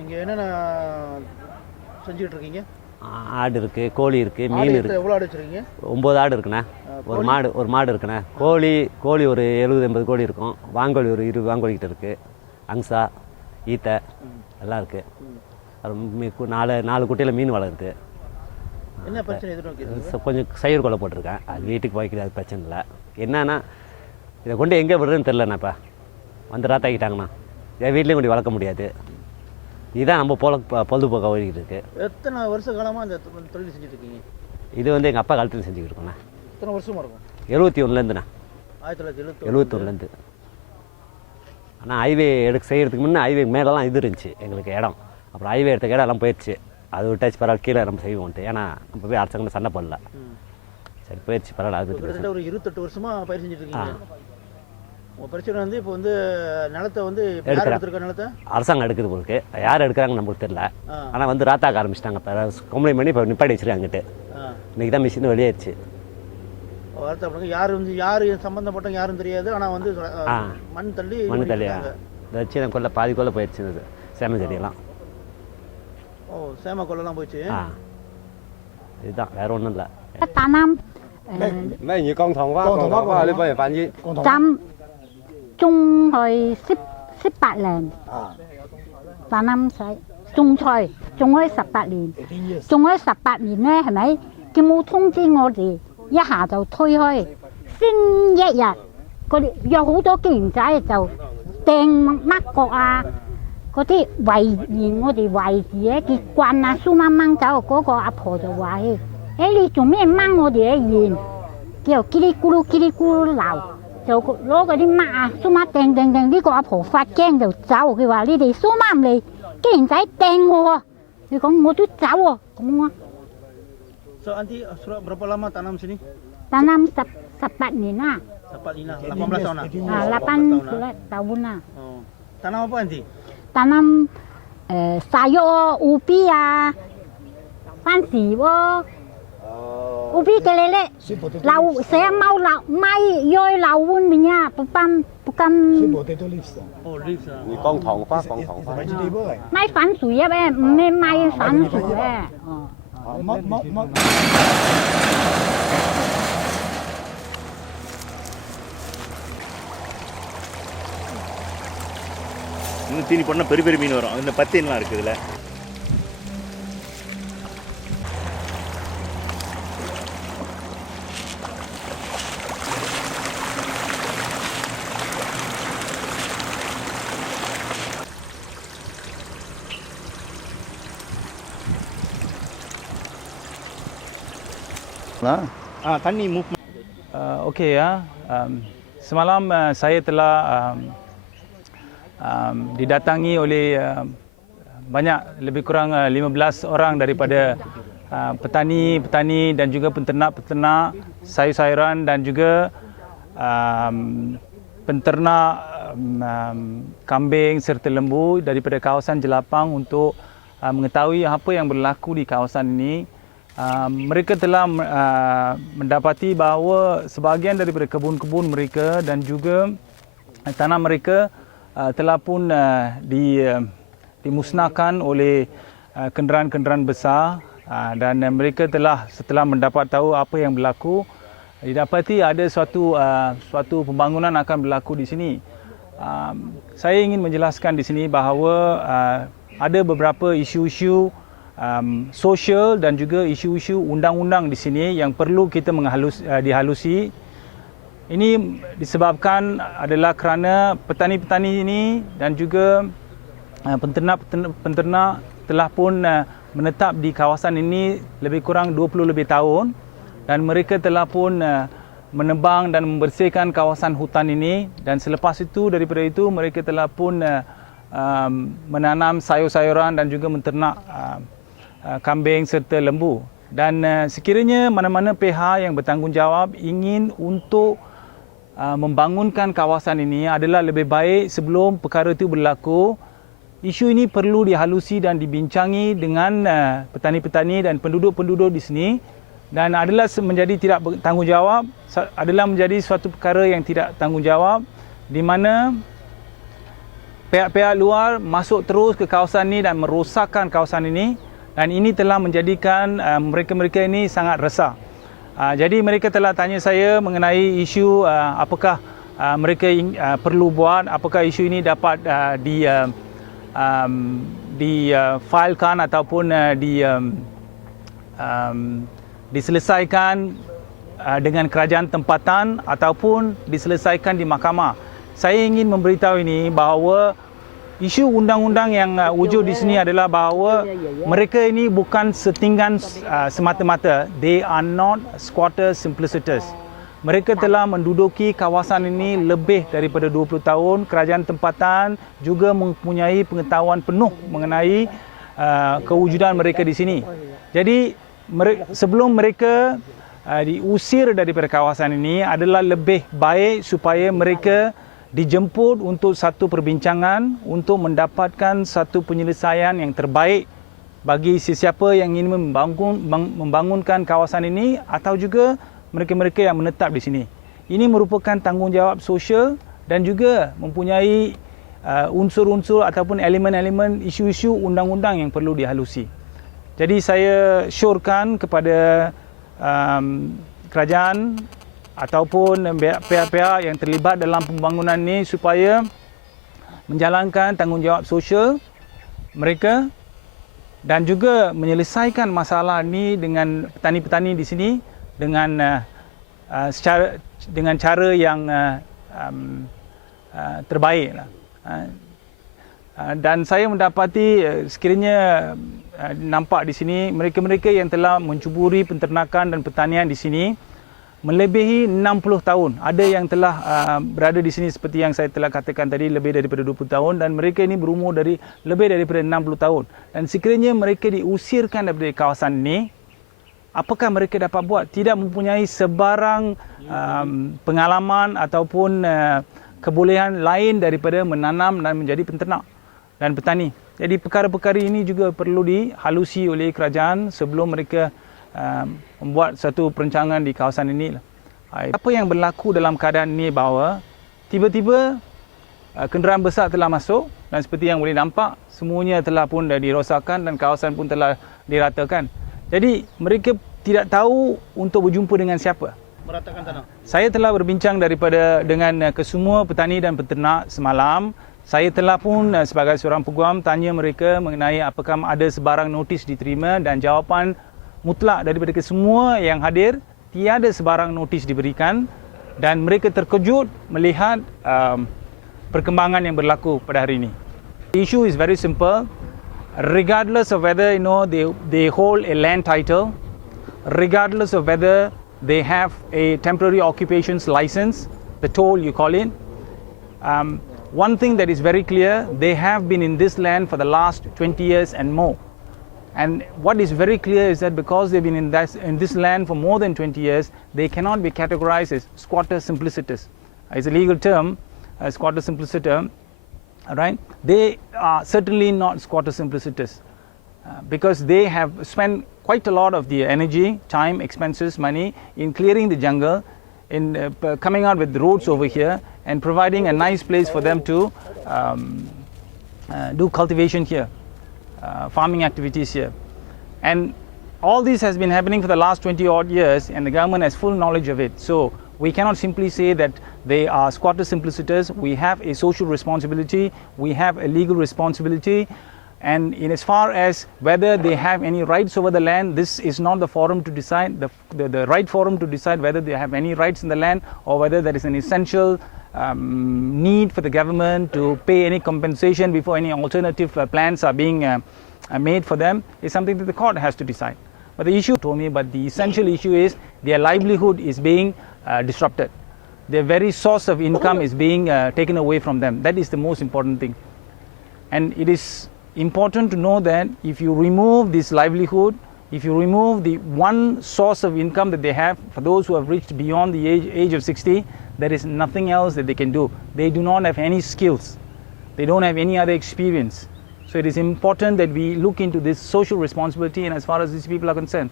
இங்கே என்னென்ன செஞ்சுக்கிட்டு இருக்கீங்க? ஆடு இருக்குது, கோழி இருக்குது, மீன் இருக்குது. எவ்வளோ ஆடு வச்சுருக்கீங்க? 9 ஆடு இருக்குண்ணே. ஒரு மாடு இருக்குண்ணே. கோழி ஒரு 70-80 கோழி இருக்கும். வாங்கோழி ஒரு 20 வாங்கோழிக்கிட்ட இருக்குது. அங்சா, ஈத்தை எல்லாம் இருக்குது. அது 4 குட்டையில் மீன் வளருது. என்ன பிரச்சனை எதிர்நோக்கி? கொஞ்சம் சைடு கொலை போட்டிருக்கேன். அது வீட்டுக்கு போய்க்கிறது, அது பிரச்சனை இல்லை. என்னன்னா இதை கொண்டு எங்கே விடுறதுன்னு தெரிலண்ணாப்பா. வந்து ராத்தாக்கிட்டாங்கண்ணா என் வீட்லேயும் கொண்டு வளர்க்க முடியாது. இதுதான் நம்ம பொழுதுபோக்காக ஓடிக்கிட்டு இருக்குது. எத்தனை வருஷ காலமாக இந்த தொழில் செஞ்சுட்டு இருக்கீங்க? இது வந்து எங்கள் அப்பா காலத்தில் செஞ்சுக்கிட்டு இருக்கோண்ணா. எத்தனை வருஷமாக இருக்கும்? 71லேருந்துண்ணா. 1971. ஆனால் ஹைவே செய்கிறதுக்கு முன்னே ஹைவே மேலெலாம் இது இருந்துச்சு எங்களுக்கு இடம். அப்புறம் ஹைவே எடுத்த இடம் எல்லாம் போயிடுச்சு. அது விட்டாச்சு, பரவாயில்ல கீழே நம்ம செய்வோம்ட்டு. ஏன்னா நம்ம போய் அரசாங்கம் சண்டை போடல. சரி போயிடுச்சு, பரவாயில்ல. அது கிட்டத்தட்ட ஒரு 28 வருஷமாக பயிர் செஞ்சுட்டு இருக்கீங்க. உங்கள் பிரச்சனை வந்து இப்போ வந்து நிலத்தை வந்து எடுத்துருக்க நிலத்தை அரசாங்கம் எடுக்குது உங்களுக்கு. யார் எடுக்கிறாங்கன்னு நமக்கு தெரியல. ஆனால் வந்து ராத்தாக்க ஆரம்பிச்சிட்டாங்க. இப்போ கம்ப்ளைண்ட் பண்ணி இப்போ நிப்பாடி வச்சுருக்காங்கிட்டு. இன்றைக்கி தான் மிஷின் வெளியாயிடுச்சு. யார் சம்மந்தப்பட்டவங்க யாரும் தெரியாது. ஆனால் வந்து மண் தள்ளி இதை வச்சு நான் கொல்ல பாதி கொல்ல போயிடுச்சு. சேம செடியெல்லாம் சேம கொல்லலாம் போயிடுச்சு. இதுதான், வேற ஒன்றும் இல்லை.種去18年，但啱使種菜種開18年，種開18年咧，係咪？佢冇通知我哋，一下就推開。先一日，嗰啲有好多經營仔就掟乜角啊，嗰啲圍住我哋圍住嘅結棍啊，蘇掹掹走。嗰個阿婆就話：誒你做咩掹我哋嘅鹽？佢又嘰哩咕嚕鬧。就攞嗰啲乜啊，蘇媽掟，呢個阿婆發驚就走。佢話：你哋蘇媽唔嚟，既然仔掟我啊！你講我都走喎，咁啊。So anti sudah berapa lama tanam sini? Tanam 18 年啦。18 年lah, 18 tahun lah. 18 tahun lah. Oh. Tanam apa anti? Tanam sayur, ubi ah, fansi wo. Ubi kelele, saya mau mai yoi laun punya, bukan. Oh leaves. 你講糖花。賣番薯啊咩？唔係賣番薯嘅。哦。இன்னும் தீனி போட்டால் பெரிய பெரிய மீன் வரும். இந்த பத்தியெல்லாம் இருக்குது இதில். Tani move. Okey ya. Semalam saya telah didatangi oleh banyak, lebih kurang 15 orang daripada petani-petani dan juga penternak-penternak sayur-sayuran dan juga penternak kambing serta lembu daripada kawasan Jelapang untuk mengetahui apa yang berlaku di kawasan ini. Mereka telah mendapati bahawa sebahagian daripada kebun-kebun mereka dan juga tanah mereka telah pun dimusnahkan oleh kenderaan-kenderaan besar, dan mereka telah, setelah mendapat tahu apa yang berlaku, didapati ada suatu pembangunan akan berlaku di sini. Saya ingin menjelaskan di sini bahawa ada beberapa isu-isu sosial dan juga isu-isu undang-undang di sini yang perlu kita dihalusi. Ini disebabkan adalah kerana petani-petani ini dan juga penternak telah pun menetap di kawasan ini lebih kurang 20 lebih tahun, dan mereka telah pun menebang dan membersihkan kawasan hutan ini, dan selepas itu daripada itu mereka telah pun menanam sayur-sayuran dan juga menternak kambing serta lembu. Dan sekiranya mana-mana pihak yang bertanggungjawab ingin untuk membangunkan kawasan ini, adalah lebih baik sebelum perkara itu berlaku, isu ini perlu dihalusi dan dibincangi dengan petani-petani dan penduduk-penduduk di sini, dan adalah menjadi tidak bertanggungjawab, adalah menjadi suatu perkara yang tidak tanggungjawab, di mana pihak-pihak luar masuk terus ke kawasan ini dan merosakkan kawasan ini, dan ini telah menjadikan mereka-mereka ini sangat resah. Jadi mereka telah tanya saya mengenai isu apakah mereka perlu buat, apakah isu ini dapat difilekan ataupun diselesaikan dengan kerajaan tempatan ataupun diselesaikan di mahkamah. Saya ingin memberitahu ini bahawa isu undang-undang yang wujud di sini adalah bahawa mereka ini bukan setinggan semata-mata. They are not squatter simplicitors. Mereka telah menduduki kawasan ini lebih daripada 20 tahun. Kerajaan tempatan juga mempunyai pengetahuan penuh mengenai kewujudan mereka di sini. Jadi sebelum mereka diusir daripada kawasan ini adalah lebih baik supaya mereka dijemput untuk satu perbincangan untuk mendapatkan satu penyelesaian yang terbaik bagi sesiapa yang ingin membangunkan kawasan ini atau juga mereka-mereka yang menetap di sini. Ini merupakan tanggungjawab sosial dan juga mempunyai unsur-unsur ataupun elemen-elemen isu-isu undang-undang yang perlu dihalusi. Jadi saya syorkan kepada kerajaan ataupun pihak-pihak yang terlibat dalam pembangunan ini supaya menjalankan tanggungjawab sosial mereka dan juga menyelesaikan masalah ini dengan petani-petani di sini dengan cara yang terbaik. Dan saya mendapati sekiranya nampak di sini mereka-mereka yang telah mencuburi penternakan dan pertanian di sini melebihi 60 tahun. Ada yang telah berada di sini seperti yang saya telah katakan tadi lebih daripada 20 tahun dan mereka ini berumur lebih daripada 60 tahun. Dan sekiranya mereka diusirkan daripada kawasan ini, apakah mereka dapat buat? Tidak mempunyai sebarang pengalaman ataupun kebolehan lain daripada menanam dan menjadi penternak dan petani. Jadi perkara-perkara ini juga perlu dihalusi oleh kerajaan sebelum mereka membuat satu perancangan di kawasan ini. Apa yang berlaku dalam keadaan ini bahawa tiba-tiba kenderaan besar telah masuk dan seperti yang boleh nampak semuanya telah pun dah dirosakkan dan kawasan pun telah diratakan. Jadi mereka tidak tahu untuk berjumpa dengan siapa. Meratakan tanah. Saya telah berbincang dengan kesemua petani dan peternak semalam. Saya telah pun sebagai seorang peguam tanya mereka mengenai apakah ada sebarang notis diterima dan jawapan mutlak daripada kesemua yang hadir, tiada sebarang notis diberikan dan mereka terkejut melihat perkembangan yang berlaku pada hari ini. The issue is very simple. Regardless of whether they hold a land title, regardless of whether they have a temporary occupations license, the toll you call it, one thing that is very clear, they have been in this land for the last 20 years and more. And what is very clear is that because they've been in this land for more than 20 years, they cannot be categorized as squatter simplicitors. It's a legal term, squatter simplicitor, right? They are certainly not squatter simplicitors because they have spent quite a lot of their energy, time, expenses, money in clearing the jungle, in coming out with roads over here and providing a nice place for them to do cultivation here, farming activities here. And all this has been happening for the last 20 odd years and the government has full knowledge of it. So we cannot simply say that they are squatter simplicitors. We have a social responsibility, we have a legal responsibility, and in as far as whether they have any rights over the land, this is not the forum to decide, the right forum to decide whether they have any rights in the land or whether there is an essential need for the government to pay any compensation before any alternative plans are being made for them is something that the court has to decide. But the issue told me, but the essential issue is their livelihood is being disrupted. Their very source of income is being taken away from them. That is the most important thing. And it is important to know that if you remove this livelihood, if you remove the one source of income that they have, for those who have reached beyond the age of 60, there is nothing else that they can do. They do not have any skills. They don't have any other experience. So it is important that we look into this social responsibility and as far as these people are concerned.